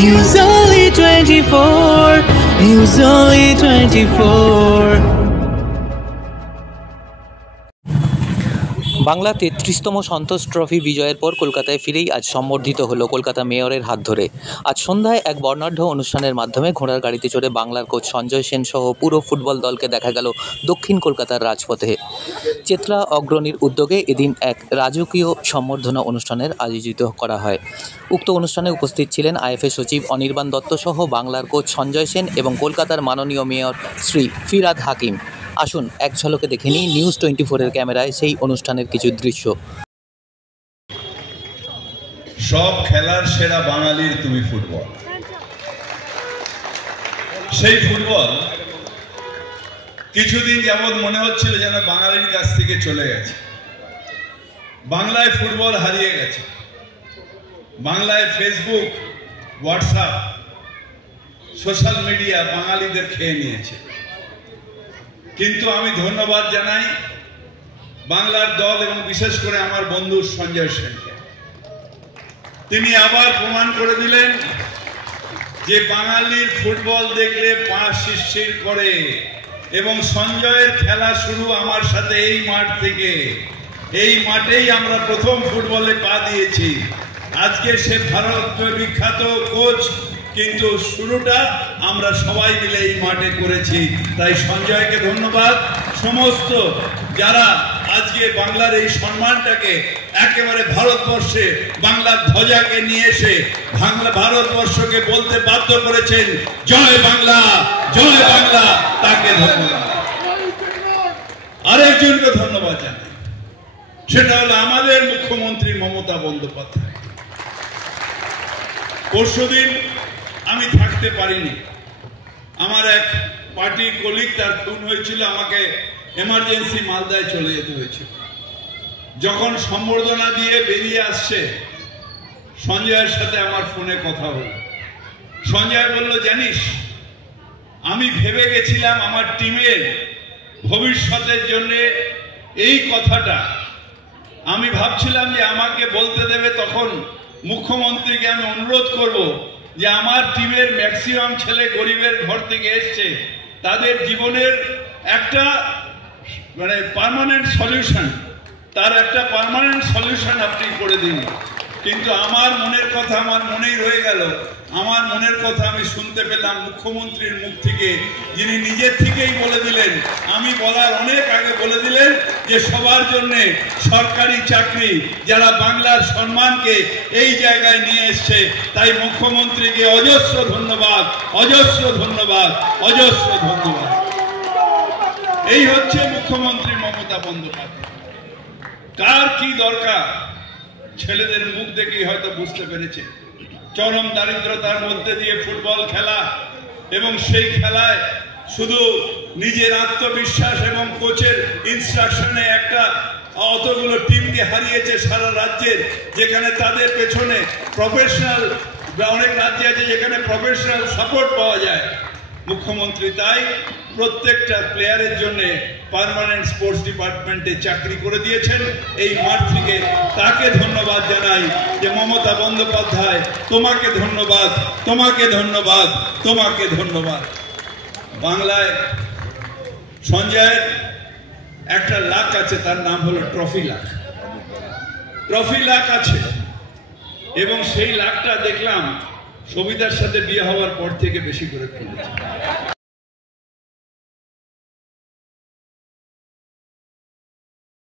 News Only 24. News Only 24. Bangla ৩৩তম সন্তোষ trophy বিজয়ের পর কলকাতায় ফিরেই আজ সম্বর্ধিত হলো কলকাতা মেয়রের হাত ধরে। আজ সন্ধ্যায় এক বর্ণাঢ্য অনুষ্ঠানের মাধ্যমে ঘোড়ার গাড়িতে চড়ে বাংলার কোচ সঞ্জয় সেন সহ পুরো ফুটবল দলকে দেখা গেল দক্ষিণ কলকাতার রাজপথে। চেতলা অগ্রণীর উদ্যোগে এদিন এক রাজকীয় সম্বর্ধনা অনুষ্ঠানের আয়োজিত করা হয়। উক্ত অনুষ্ঠানে উপস্থিত ছিলেন আইএফএ সচিব অনির্বাণ দত্ত সহ বাংলার কোচ সঞ্জয় সেন এবং কলকাতার মাননীয় মেয়র শ্রী ফিরহাদ হাকিম। আসুন এক ঝলকে দেখে নিই নিউজ 24-এর ক্যামেরায় সেই অনুষ্ঠানের কিছু দৃশ্য। সব খেলার সেরা বাঙালির তুমি ফুটবল। সেই ফুটবল কিছুদিন যাবৎ মনে হচ্ছিল যেন বাঙালির কাছ থেকে চলে গেছে। বাংলায় ফুটবল হারিয়ে গেছে। বাংলায় ফেসবুক, হোয়াটসঅ্যাপ, সোশ্যাল মিডিয়া বাঙালিদের খেয়ে নিয়েছে। কিন্তু আমি ধন্যবাদ জানাই বাংলার দল এবং বিশেষ করে আমার বন্ধু সঞ্জয় সেনকে। তিনি আবার প্রমাণ করে দিলেন যে বাঙালির ফুটবল দেখলে পা শিরশির করে এবং সঞ্জয়ের খেলা শুরু আমার সাথে এই মাঠ থেকে। এই মাঠেই আমরা প্রথম ফুটবলে পা দিয়েছি। আজকে সে ভারত বিখ্যাত কোচ, কিন্তু শুরুটা আমরা সবাই মিলে এই মাঠে করেছি। তাই সঞ্জয়কে ধন্যবাদ। সমস্ত যারা আজকে বাংলার এই সম্মানটাকে একেবারে ভারতবর্ষে বাংলার ধ্বজাকে নিয়ে এসে ভারতবর্ষকে বলতে বাধ্য করেছেন জয় বাংলা, জয় বাংলা, তাকে ধন্যবাদ। আরেকজনকে ধন্যবাদ জানাই, সেটা হলো আমাদের মুখ্যমন্ত্রী মমতা বন্দ্যোপাধ্যায়। পরশুদিন আমি থাকতে পারিনি। আমার এক পার্টি কলিগ, তার খুন হয়েছিল, আমাকে এমার্জেন্সি মালদায় চলে যেতে হয়েছিল। যখন সম্বর্ধনা দিয়ে বেরিয়ে আসছে সঞ্জয়ের সাথে আমার ফোনে কথা হলো। সঞ্জয় বলল, জানিস আমি ভেবে গেছিলাম আমার টিমের ভবিষ্যতের জন্য এই কথাটা আমি ভাবছিলাম যে আমাকে বলতে দেবে, তখন মুখ্যমন্ত্রীকে আমি অনুরোধ করব যে আমার টিমের ম্যাক্সিমাম ছেলে গরিবের ঘর থেকে এসছে, তাদের জীবনের একটা পার্মানেন্ট সলিউশন, তার একটা পার্মানেন্ট সলিউশন আপনি করে দিন। কিন্তু আমার মনের কথা আমার মনেই রয়ে গেল। আমার মনের কথা আমি শুনতে পেলাম মুখ্যমন্ত্রীর মুখ থেকে, যিনি নিজের থেকেই বলে দিলেন, আমি বলার অনেক আগে বলে দিলেন যে সবার জন্য সরকারি চাকরি, যারা বাংলার সম্মানকে এই জায়গায় নিয়ে এসছে। তাই মুখ্যমন্ত্রীকে অজস্র ধন্যবাদ, অজস্র ধন্যবাদ, অজস্র ধন্যবাদ। এই হচ্ছে মুখ্যমন্ত্রী মমতা বন্দ্যোপাধ্যায়। কার কি দরকার ছেলেদের মুখ দেখেই হয়তো বুঝতে পেরেছে। চরম দারিদ্রতার মধ্যে দিয়ে ফুটবল খেলা এবং সেই খেলায় শুধু নিজের আত্মবিশ্বাস এবং কোচের ইনস্ট্রাকশনে একটা অতগুলো টিমকে হারিয়েছে সারা রাজ্যের, যেখানে তাদের পেছনে প্রফেশনাল, অনেক রাজ্যে আছে যেখানে প্রফেশনাল সাপোর্ট পাওয়া যায়। মুখ্যমন্ত্রী তাই প্রত্যেকটা প্লেয়ারের জন্য পার্মানেন্ট স্পোর্টস ডিপার্টমেন্টে চাকরি করে দিয়েছেন এই মাঠ থেকে। তাকে ধন্যবাদ জানাই যে মমতা বন্দ্যোপাধ্যায়, তোমাকে ধন্যবাদ, তোমাকে ধন্যবাদ, তোমাকে ধন্যবাদ। বাংলায় সঞ্জয়ের একটা লাখ আছে, তার নাম হলো ট্রফি লাখ। ট্রফি লাখ আছে এবং সেই লাখটা দেখলাম সবিতার সাথে বিয়ে হওয়ার পর থেকে বেশি করে ফেলেছে।